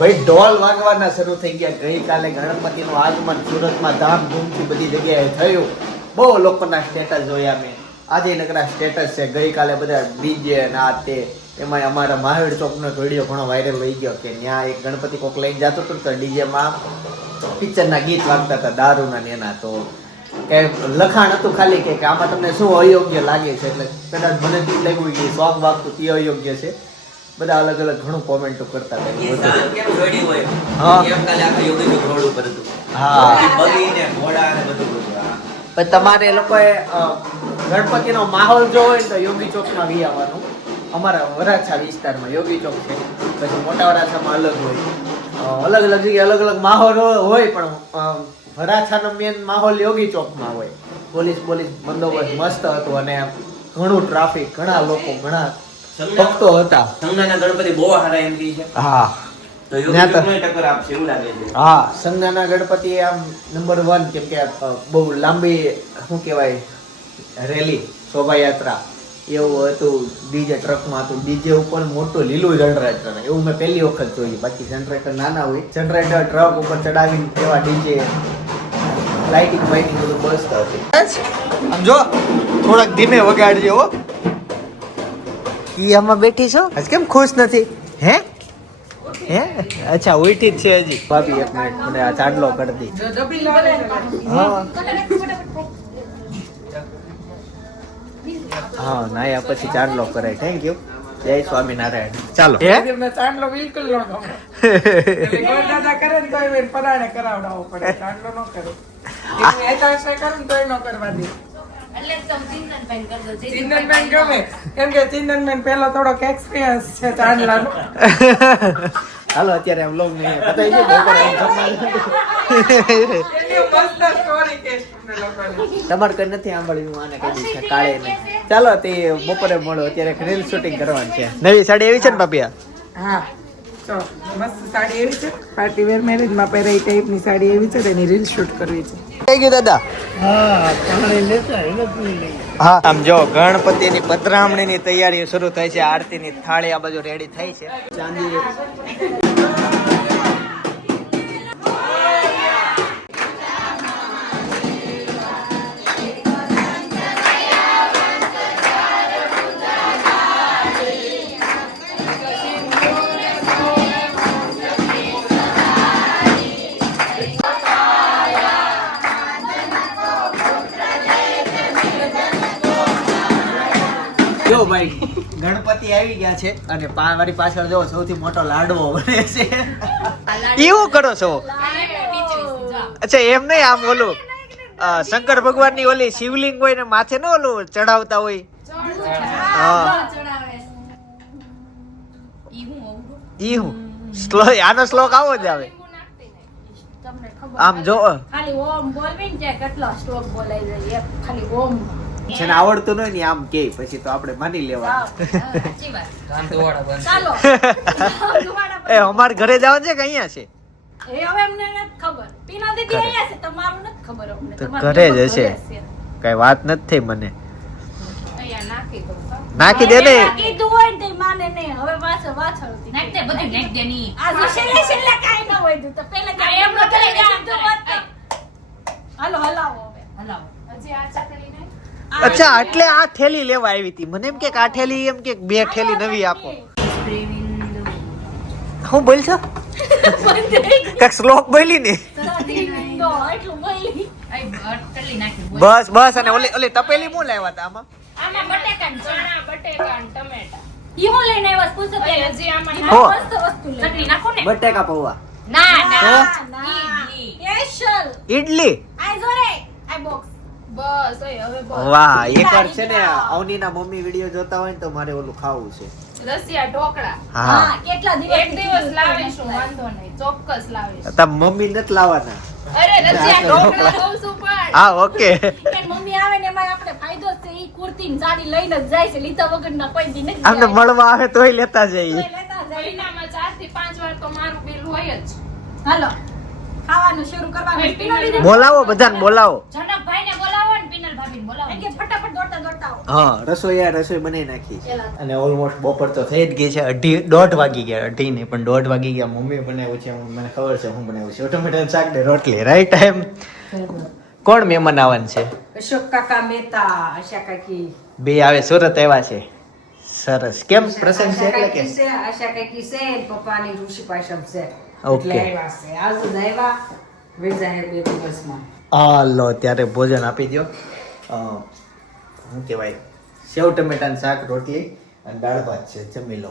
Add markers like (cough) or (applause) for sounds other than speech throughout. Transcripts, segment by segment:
ભાઈ ઢોલ વાગવાના શરૂ થઈ ગયા. ગઈકાલે ગણપતિનું આગમન સુરતમાં ધામધૂમથી બધી જગ્યાએ થયું. બહુ લોકોના સ્ટેટસ જોયા મેં. આજે નકરા સ્ટેટસ છે. ગઈકાલે બધા ડીજે ને આ તે. એમાં અમારા મહાવીર ચોકનો વીડિયો ઘણો વાયરલ થઈ ગયો કે ત્યાં એક ગણપતિ કોક લઈને જતો હતો તો ડીજેમાં પિક્ચરના ગીત વાગતા હતા, દારૂના ને એના. તો કે લખાણ હતું ખાલી કે આમાં તમને શું અયોગ્ય લાગે છે? એટલે કદાચ મને લાગ્યું કે સોંગ વાગતું તે અયોગ્ય છે. બધા અલગ અલગ ઘણું કોમેન્ટો કરતા હતા. તમારે લોકોએ ગણપતિનો માહોલ જો હોય તો યોગી ચોકમાં વી આવવાનું. અમારા વરાછા વિસ્તારમાં યોગી ચોક છે. પછી મોટા વરાછામાં અલગ હોય. અલગ અલગ જગ્યાએ અલગ અલગ માહોલ હોય પણ વરાછાનો મેન માહોલ યોગી ચોકમાં હોય. પોલીસ પોલીસ બંદોબસ્ત મસ્ત હતો અને ઘણું ટ્રાફિક ઘણા લોકો ઘણા ભક્તો હતા. સંજ્ઞાના ગણપતિ બહુ સારા એમ કહે છે. હા. તો ત્યાં તો- યોગી ટક્કર આપશે એવું લાગે છે. હા સંજ્ઞાના ગણપતિ આમ નંબર વન કેમ કે બહુ લાંબી શું કહેવાય રેલી શોભાયાત્રા. એવું હતું ડીજે ટ્રકમાં હતું. ડીજે ઉપર મોટું લીલું જનરેટર એવું મેં પહેલી વખત જોયું. બાકી જનરેટર નાના હોય. જનરેટર ટ્રક ઉપર ચડાવીને એવા ડીજે લાઇટિંગ બાઇટિંગ બધું બસ હતું. આમ જો થોડાક ધીમે વગાડજે હો. આમાં બેઠી છો? આજ કેમ ખુશ નથી? હે? હે? અચ્છા ઉઠી જ છે હજી. ભાભી એક મિનિટ મને આ ચાંદલો કરી દી. હા. હા નાયા પછી ચાંદલો કરાય. થેન્ક યુ જય સ્વામિનારાયણ. ચાલો. (laughs) ચાંદલો બિલકુલ ન (laughs) ગોરદાદા કરે ને તોય પરાણે કરાવડાવવો પડે. ચાંદલો ન કરે. કરે કરવા દે. ચિંતનબેન કરજો. જે ચિંતનબેન ગમે. કેમ કે ચિંતનબેન પેલો થોડોક એક્સપિરિયન્સ છે ચાંદલાનો. (laughs) હાલો અત્યારે આમ લોગ નહીં પતાઈ ગયું તમારે કઈ નથી સાંભળ્યું હું આને કહી દઈશ કાળે નહીં. ચાલો તે બપોરે મળો. અત્યારે રીલ શૂટિંગ કરવાનું છે. નવી સાડી એવી છે ને પાપિયા હા. તો મસ્ત સાડી એવી છે. પાર્ટી વેર મેરેજમાં પહેરે એ ટાઈપની સાડી એવી છે તેની રીલ શૂટ કરવી છે. થઈ ગયું દાદા? હા આમ જો ગણપતિની પધરામણીની તૈયારી શરૂ થઈ છે આરતીની થાળી આ બાજુ રેડી થઈ છે. ચાંદી જો ભાઈ ગણપતિ આવી ગયા છે અને પા- મારી પાછળ જો સૌથી મોટો લાડવો બને છે. એવું કરો છો? અચ્છા એમ નહીં આમ ઓલું શંકર ભગવાનની ઓલી શિવલિંગ હોય ને માથે ને ઓલું ચડાવતા હોય? હા. ઈ હું? સ્લો આનો શ્લોક આવો જ આવે. આમ જો ખાલી ઓમ બોલવી ને કેટલો શ્લોક બોલાય જાય ખાલી ઓમ. જેને આવડતું નહીં ને આમ કે પછી તો આપણે માની લેવાનું. સાચી વાત. ચાલો. (laughs) એ અમાર ઘરે જવાનું છે કે અહીંયા છે? એ હવે અમને નથી ખબર. પીના દીદી ઘરે. અહીંયા છે તમારું નથી ખબર અમને. તો તમારું ઘરે જ હશે. કઈ વાત નથી થઈ મને. નાખી દો દે ને. કીધું હોય ને માને નહીં. હવે પાછળ પાછળ નાખ દે, બધું નાખ દે ની. આ છેલ્લે છેલ્લે કાંઈ ન હોય તો પહેલા એમ ન કરે, કીધું આમ હોત કરે. તો. હાલો હલાવો હવે. હલાવો. હજી આ ચાકરી નહીં અચ્છા એટલે આ થેલી લેવા આવી હતી. મને એમ કે આ થેલી એમ કે બે થેલી નવી આપો. હું બોલ છો? કંઈક શ્લોક બોલી ને. બસ બસ અને ઓલી ઓલી તપેલી હું લાવ્યા હતા આમાં? આમાં બટેકા પૌવા. ના ના. ઈડલી. આઈ બોક્સ બસ હવે બસ. વાહ એકવાર છે ને અવનીના મમ્મી વીડિયો જોતા હોય ને તો મારે ઓલું ખાવું છે. રસિયા ઢોકળા. હા. કેટલા દિવસ એક દિવસ લાવીશું વાંધો નહીં. ચોક્કસ લાવીશ. તા મમ્મી નત લાવવાના. અરે રસિયા ઢોકળા કહું છું પણ. હા ઓકે. મમ્મી આવે ને એમાં આપણે ફાયદો છે ઈ કુર્તી ને સાડી લઈને જ જાય છે લીધા વગરના કોઈ દી નથી આમને. મળવા આવે તોય લેતા જઈએ લેતા જાય. મહિનામાં ચારથી પાંચ વાર તો મારું બિલ હોય જ. હાલો ખાવાનું શરૂ કરવાનું. બોલાવો બધાને બોલાવો. જનકભાઈને બોલાવો. ને હા રસોઈ આ રસોઈ બનાવી નાખી છે. અને ઓલમોસ્ટ બપોર તો થઈ જ ગઈ છે. અઢી દોઢ વાગી ગયા અઢી નહીં પણ દોઢ વાગી ગયા. મમ્મી બનાવ્યું છે મને ખબર છે હું બનાવ્યું છે. ઓટોમેટિક શાક ને રોટલી રાઈટ ટાઈમ કોણ મહેમાન આવવાનું છે? અશોક કાકા મહેતા આશા કાકી. બે આવે સુરત એવા છે. સરસ. કેમ? પ્રસંગ છે એટલે કે છે આશા કાકી છે પપ્પાની ઋષિ પાશમ છે. ઓકે. એટલે આવ્યા છે. આજ આવ્યા બે દિવસમાં. હાલો ત્યારે ભોજન આપી દો શું કહેવાય? સેવ ટમેટાનું શાક, રોટલી અને દાળ ભાત છે, જમી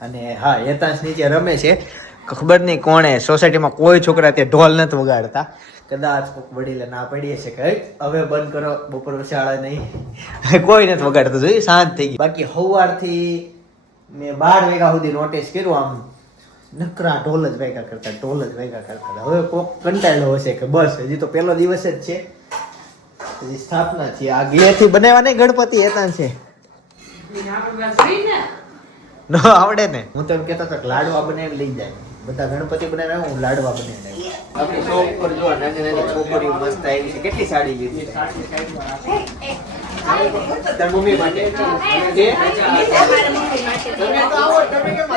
અને હા યતાંશ નીચે રમે છે. ખબર નહીં કોણે સોસાયટીમાં કોઈ છોકરા તે ઢોલ નથી વગાડતા. કદાચ કોઈક વડીલે ના પડીએ છે કે હવે બંધ કરો, બપોર શાળા નહીં. (laughs) કોઈ નથી વગાડતું જોઈ શાંત થઈ ગઈ. બાકી સવારથી મેં બાર વાગ્યા સુધી નોટિસ કર્યું આમ. નકરા ઢોલ જ વાગ્યા કરતા, ઢોલ જ વાગ્યા કરતા. હવે કોક કંટાળ્યો હશે કે બસ, હજી તો પહેલો દિવસ જ છે. સ્થાપના છે. આ ઘીએથી બનાવવાની ગણપતિ એતા છે. ન આવડે ને. હું તો એમ કહેતો હતો કે લાડવા બનાવી લઈ જાય. બધા ગણપતિ બનાવ્યા હું લાડવા બનાવી આપણી શોપ પર જો નાની નાની છોકરીઓ મસ્ત આવી છે. કેટલી સાડી લીધી તાર મમ્મી માટે. તમે તો આવો તમે કેમ?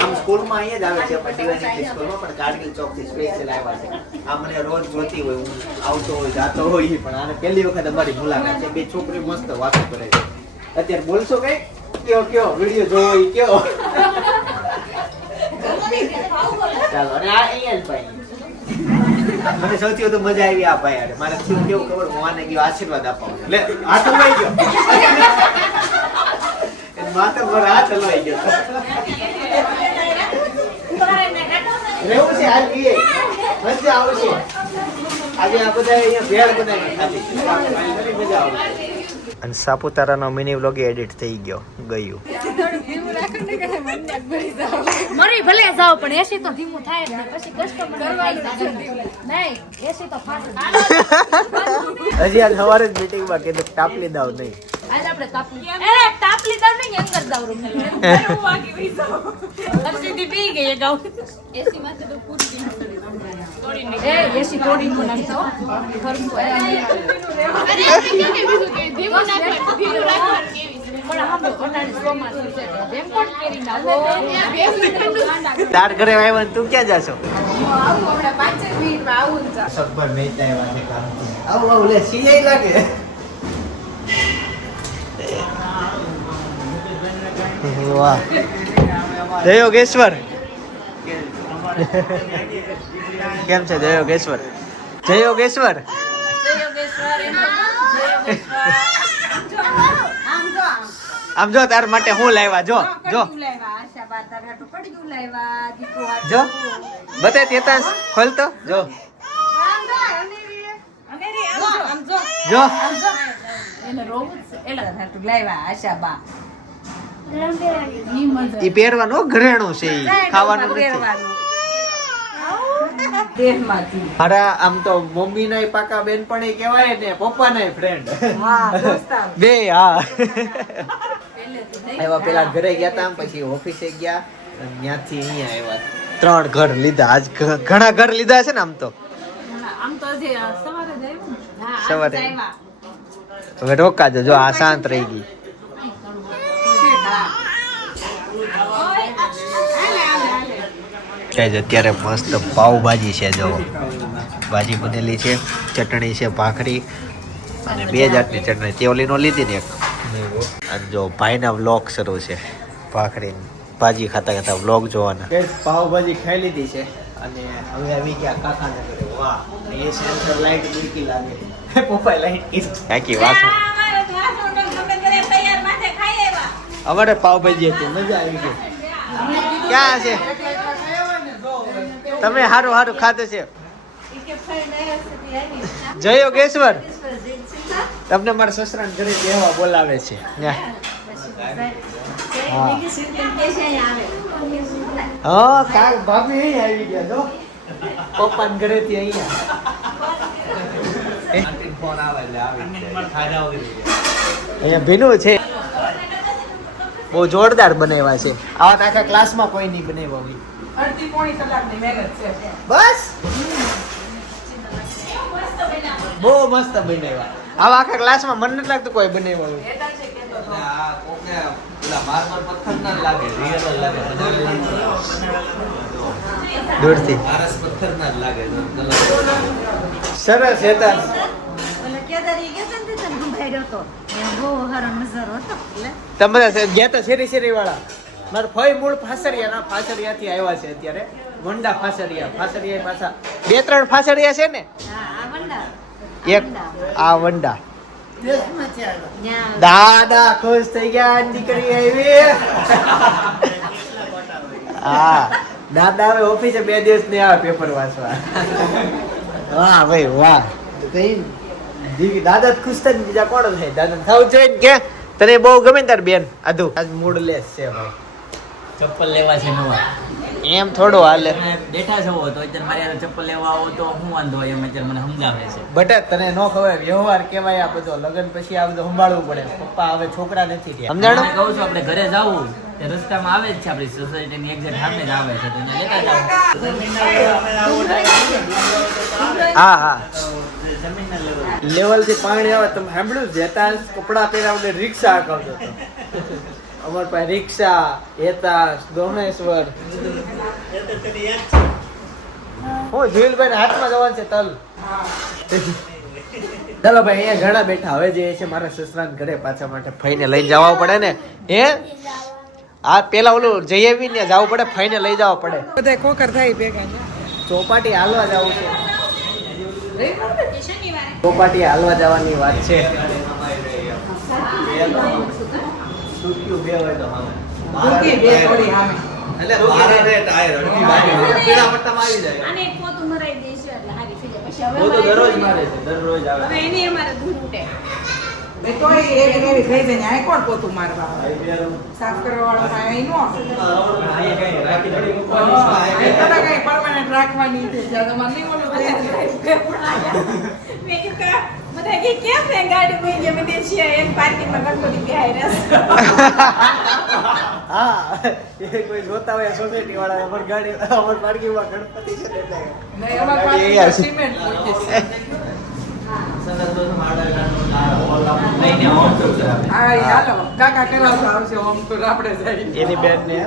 આમ સ્કૂલમાં અહીંયા જ આવે છે, પણ ડિવાઇન સ્કૂલમાં પણ કારગિલ ચોકથી સ્પેશિયલ આવ્યા છે. આ મને રોજ જોતી હોય, હું આવતો હોય, જાતો હોય, પણ આને પહેલી વખત અમારી મુલાકાત છે. બે છોકરી મસ્ત વાતો કરે છે. અત્યારે બોલશો કઈ? કયો કયો? વીડિયો જોવો એ કયો? ચાલો, અને આ અહીંયા જ ભાઈ. મને સૌથી વધુ મજા આવી આ ભાઈ. મારે થયું કેવું ખબર? હું આને ગયો આશીર્વાદ આપવા લે આ તો ગયો. માથા પર હાથ હલવાઈ ગયો. રહેવું છે હાલ ગઈએ મજા આવશે. આજે આ બધા અહીંયા ભેળ બનાવીને ખાધી. મજા આવશે. અને સાપુતારાનો મિની વ્લોગ એડિટ થઈ ગયો ગયું. મરી ભલે જાવ પણ એસી તો ધીમું થાય જ પછી કસ્ટમર નહીં. એસી તો હજી આજ સવારે જ મીટિંગમાં કીધું કે ટાપલી દાવ નહીં. આજ આપણે તાપલી એ તાપલી દાવ નહીં અંદર દાવ રૂમ હું વાગી વઈ જાઉં. અસીધી પી ગઈ ગાઉ. એસી માંથી તો પૂરી એ એસી તોડી નો નાખતો ખરખું અરે કેમ કે બીજું કે ધીમું નાખવાનું, ધીમું રાખવાનું કેવી છે? પણ આમાં અટાણે ચોમાસું છે તો રેનકોટ પહેરીને આવો ત્યાં બેસી ઠંડુ તાર ઘરે આવ્યા તું ક્યાં જાશો? આવું હમણાં પાંચ મિનિટમાં આવ્યા છે આવું આવું લે સિલાઈ લાગે. વાહ. જય યોગેશ્વર. કેમ છે? જય યોગેશ્વર. જય યોગેશ્વર. આમ જો તાર માટે હું લાવ્યા? જો જો. જો. બતાય તેતાસ ખોલ તો જો. જો. જો, એને રોવું એટલે આશા બા ઈ પહેરવાનો ઘરેણું છે એ ખાવાનું નથી. મારા આમ તો મમ્મી ના પાકા બેન પણ એ કહેવાય ને પપ્પા ના ફ્રેન્ડ બે હા. એવા પેલા ઘરે ગયા તા પછી ઓફિસે ગયા અને ત્યાંથી અહીંયા આવ્યા. ત્રણ ઘર લીધા આજ ઘણા ઘર લીધા છે ને આમ તો. આમ તો સવારે સવારે. હવે રોકાજો જો આ શાંત રહી ગઈ શેઠ, હા. ગાઈઝ અત્યારે મસ્ત પાઉભાજી છે જો. ભાજી બનેલી છે ચટણી છે ભાખરી અને બે જાતની ચટણી. તેવલીનો લીધી ને એક. અને જો ભાઈના વ્લોગ શરૂ છે. ભાખરી ભાજી ખાતા ખાતા વ્લોગ જોવાના. પાઉભાજી ખાઈ લીધી છે અને હવે આવી ગયા કાકાને ઘરે. વાહ એ સેન્સર લાઈટ મૂકી લાગે. પપ્પા લાઈટ કાકી વાસ અમારે પાવભાજી હતી મજા આવી ગઈ. ક્યાં છે? તમે હારું હારું ખાધું છે. જય યોગેશ્વર. તમને મારા સસરાને ઘરે કહેવા બોલાવે છે. હા હા. કાલ ભાભી અહીં આવી ગયા જો. પપ્પાને ઘરેથી અહીંયા. અહીંયા ભીનું છે. બહુ જોરદાર બનાવ્યા છે. આવા તો આખા ક્લાસમાં કોઈ નહીં બનાવ્યા હોય. અડધી પોણી કલાકની મહેનત છે બસ બહુ મસ્ત બનાવ્યા આવા આખા ક્લાસમાં મને નથી લાગતું કોઈ બને. દૂરથી પારસ પથ્થરના જ લાગે, colour. સરસ હેતા હતા હતો. હતો. તમે બધા ગયા તા શેરી શેરી વાળા મારા ફોઈ મૂળ ફાસરિયા ના ફાસરિયા થી આવ્યા છે અત્યારે. વંડા ફાસરિયા ફાસરિયા પાછા બે ત્રણ ફાસરિયા છે ને. એક આ વંડા. દાદા ખુશ થઈ ગયા દીકરી આવી. હા દાદા હવે ઓફિસે બે દિવસ નહીં આવે પેપર વાંચવા. વાહ ભાઈ વાહ. દાદા ખુશ થાય બીજા કોણ થાય? દાદા થવું જોઈએ કે? તને બહુ ગમે તાર બેન આધુ આજ મૂડ લેસ છે ભાઈ. ચપ્પલ લેવા છે નવા. એમ થોડો હાલે. બેઠા છો તો અત્યારે મારી હારે ચપ્પલ લેવા આવો તો હું વાંધો એમ અત્યારે મને સમજાવે છે. બટા તને નો ખબર વ્યવહાર કેવાય આ બધો. લગન પછી આ બધું સંભાળવું પડે. પપ્પા હવે છોકરા નથી મને સમજાણું? કહું છું આપણે ઘરે જવું. રસ્તામાં આવે જ છે આપણી સોસાયટીની એક્ઝેક્ટ સામે જ આવે છે. તો લેતા જાવ હા હા. લેવલથી પાણી આવે તમે સાંભળ્યું જેતા કપડા પહેર્યા વગર રિક્ષા હકાવતો હતો. અમાર પાસે રિક્ષા હેતાસ દોણેશ્વર હું જુએલભાઈ હાથમાં જવાનું છે તલ. ચાલો ભાઈ અહીંયા ઘણા બેઠા. હવે જે છે મારા સસરાને ઘરે પાછા માટે ફઈને લઈને જવા પડે ને. હે? આ પેલા ઓલું જઈએ બી ને જવું પડે ફઈને લઈ જવા પડે. બધા કોકર થાય ભેગા ચોપાટી હાલવા જવું છે. ચોપાટી હાલવા જવાની વાત છે. ભૂકી બે થોડી આમે. આને એક પોતું મરાઈ દઈશું એટલે હારી થઈ જાય. પછી હવે અમારે દરરોજ મારે છે દરરોજ આવે હવે એની અમારે દૂધ ઉડે. એ એક એવી થઈ જાય ને આ કોણ પોતું મારવા આવે? સાફ કરવા વાળો તો આવે. તો કાંઈ રાખવાની છે. જ્યાં તમારે નહીં ઓલું મેં કીધું, બધા કે કેમ ને ગાડી કોઈ ગઈ? મેં કીધું, "છીએ, એક પાર્કિંગમાં ગણપતિ બેહાઈ રહેશે." હા એ કોઈ જોતા હોય સોસાયટી વાળા અમાર ગાડી અમાર પાર્કિંગમાં ગણપતિ છે એટલે નહીં, અમારે. લઈને. કાકા કરાવતા આવશે તો આપણે જઈએ. એની બેન ને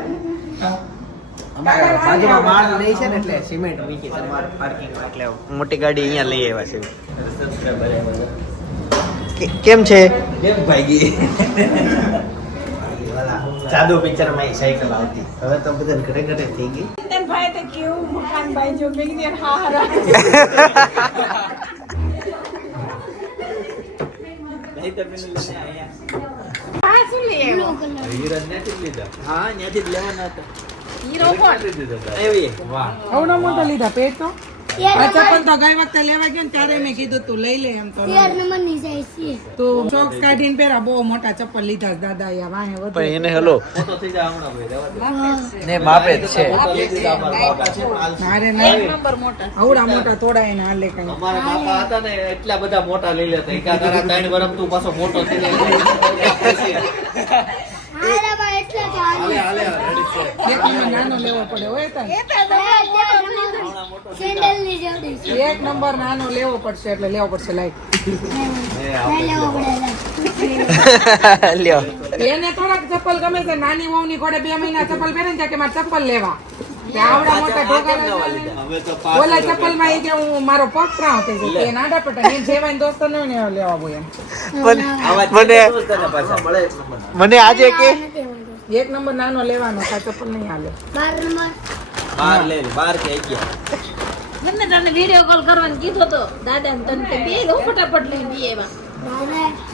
અમારા બાજુમાં માળ નહીં છે ને એટલે સિમેન્ટ મૂકી તમારે પાર્કિંગમાં એટલે મોટી ગાડી અહીંયા લઈ આવ્યા છે. કેમ છે? કેમ ભાગી? જાદુ પિક્ચરમાં સાયકલ આવતી. હવે તો બધા ઘરે ઘરે થઈ ગઈ. ભાઈ તો કેવું મકાન બાંધ્યું. મેં કીધું, "હા, હા શું લે આવ્યો? હા ત્યાંથી જ લેવાના હતા. હીરો કોણ? એવી. વાહ. આવડા મોટા લીધા પેટ તો? આ તો ગઈ વખતે લેવા ગયો ને ત્યારે મેં કીધું તું લઈ લે એમ તો તું ચોક્સ કાઢીને પહેરા બહુ મોટા ચપ્પલ લીધા દાદા યા વાહે વધુ. પણ એને હેલો. ફોટો થઈ જાય હમણાં ભાઈ રહેવા દે. ને માપે જ છે. મારે નહીં આવડા મોટા તોડા એને હાલે કઈ. અમારા બાપા હતા ને એટલા બધા મોટા લઈ લેતા. એકા તારા ત્રણ વરમ તું પાછો મોટો થઈ જાય હાલે હાલે ready છે. એક નંબર નાનો લેવો પડે હોય એક નંબર નાનો લેવો પડશે એટલે લેવો પડશે લાઈક એને થોડાક ચપ્પલ ગમે છે નાની વહુ ની ઘોડે બે મહિના ચપ્પલ પહેરે ને કે મારે ચપ્પલ લેવા. આવડા મોટા ઢોકા નવા છે ને. લીધા. હવે તો ઓલા ચપ્પલમાં કે હું મારો પગ ત્રાવ થઈ ગયો એ નાડા પટા જેવાય દોસ્તો ન લેવા બોય. મને આજે કે એક નંબર નાનો લેવાનો સાચો પણ નહીં હાલે. બાર લે લે, બાર કે અગિયાર. મને તને વીડિયો કોલ કરવાનું કીધો તો દાદા ને તને તે બે લો ફટાફટ લઈ બે એવા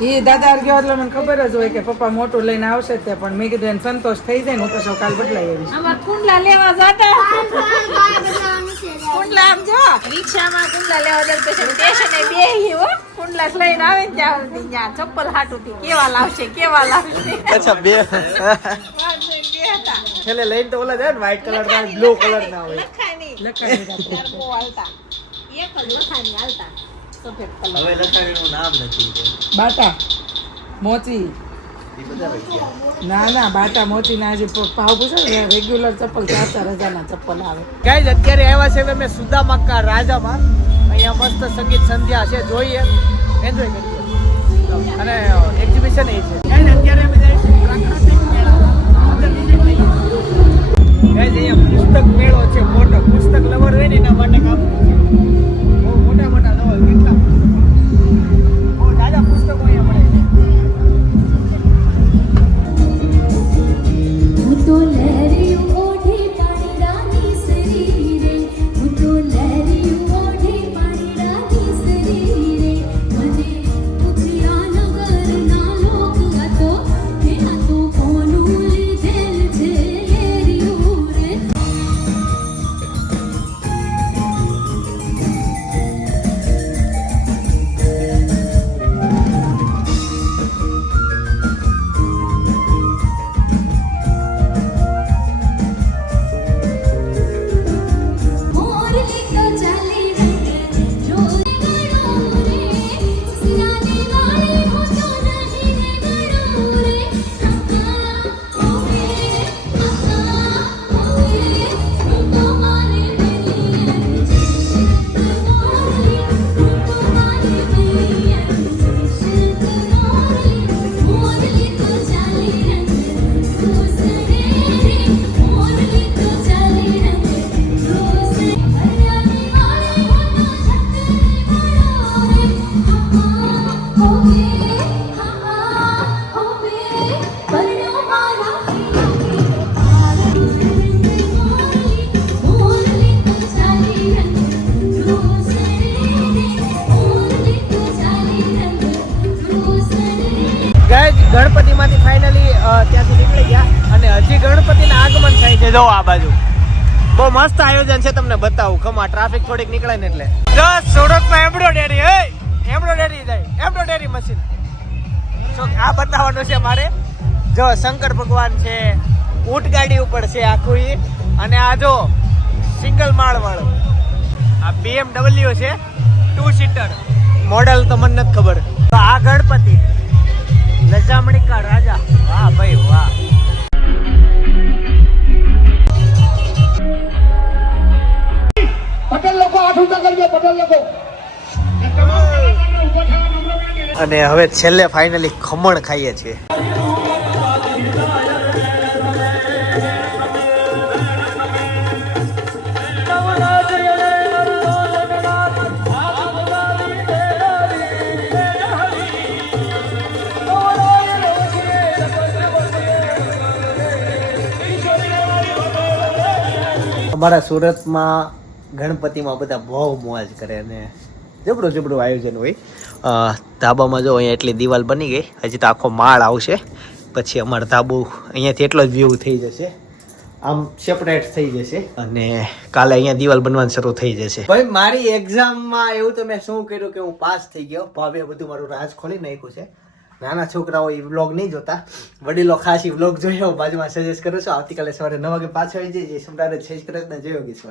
એ દાદા ગયો એટલે મને ખબર જ હોય કે પપ્પા મોટું લઈને આવશે તે પણ મેં કીધું એને સંતોષ થઈ જાય ને હું તો સૌ કાલ બદલાઈ આવીશ. અમાર કુંડલા લેવા જતા રિક્ષામાં કુંડલા લેવા જતા પછી સ્ટેશને બેહી હો. કુંડલા લઈને આવે ને ત્યાં સુધી ત્યાં ચપ્પલ હાટું થી કેવા લાવશે કેવા લાવશે. અચ્છા બે. છેલ્લે લઈને તો ઓલા જાય ને વ્હાઈટ કલર ના બ્લુ કલર ના હોય. બહુ હાલતા. એક જ લખાણી હાલતા. સફેદ કલર હવે લખાણીનું નામ નથી. બાટા મોચી. ના ના, બાટા મોતી ના હજી પાવ પૂછો ને રેગ્યુલર ચપ્પલ ચાર ચાર હજારના ચપ્પલ આવે. ગાઈઝ અત્યારે આવ્યા છે અમે સુદામક્કા રાજામાં. અહીંયા મસ્ત સંગીત સંધ્યા છે, જોઈએ. એન્જોય કરીએ અને એક્ઝિબિશન એ છે. ગાઈઝ અત્યારે અમે પ્રાકૃતિક મેળામાં અંદર visit અહીંયા પુસ્તક મેળો છે, મોટો. પુસ્તક લવર હોય ને, એના માટે કામ ત્યાંથી નીકળી ગયા અને હજી ગણપતિના આગમન થાય છે. જો આ બાજુ. બહુ મસ્ત આયોજન છે તમને બતાવું. ખમા, ટ્રાફિક થોડીક નીકળે ને એટલે. જો, સુરતમાં એમ્બ્રોડરી હે? એમ્બ્રોડરી જાય. Embroidery machine. આ બતાવવાનું છે મારે. જો, શંકર ભગવાન છે, ઊંટ ગાડી ઉપર છે આખું અને આ જો, સિંગલ માળ વાળો આ BMW છે ટુ સીટર મોડલ તો મને નથી ખબર. તો આ ગણપતિ. લજામણી કા રાજા. વાહ ભાઈ વાહ. અને હવે છેલ્લે ફાઇનલી ખમણ ખાઈએ છીએ. અમારા સુરતમાં ગણપતિમાં બધા બહુ મોજ કરે અને જબરું જબરું આયોજન હોય. ધાબામાં જો અહીંયા એટલી દિવાલ બની ગઈ, હજી તો આખો માળ આવશે. પછી અમારો ધાબુ અહીંયાથી એટલો જ વ્યૂ થઈ જશે. આમ સેપરેટ થઈ જશે અને કાલે અહીંયા દિવાલ બનવાનું શરૂ થઈ જશે. ભાઈ, મારી એક્ઝામમાં એવું તો મેં શું કર્યું કે હું પાસ થઈ ગયો. ભાવે બધું મારું રાજ ખોલી નાખ્યું છે. નાના છોકરાઓ એ વ્લોગ નહીં જોતા. વડીલો ખાસ એ વ્લોગ જોયો બાજુમાં સજેસ્ટ કરું છું. આવતીકાલે સવારે નવ વાગે પાછો આવી જઈએ. સમ્રાટ સજેસ્ટ કરે જોયો ગીસ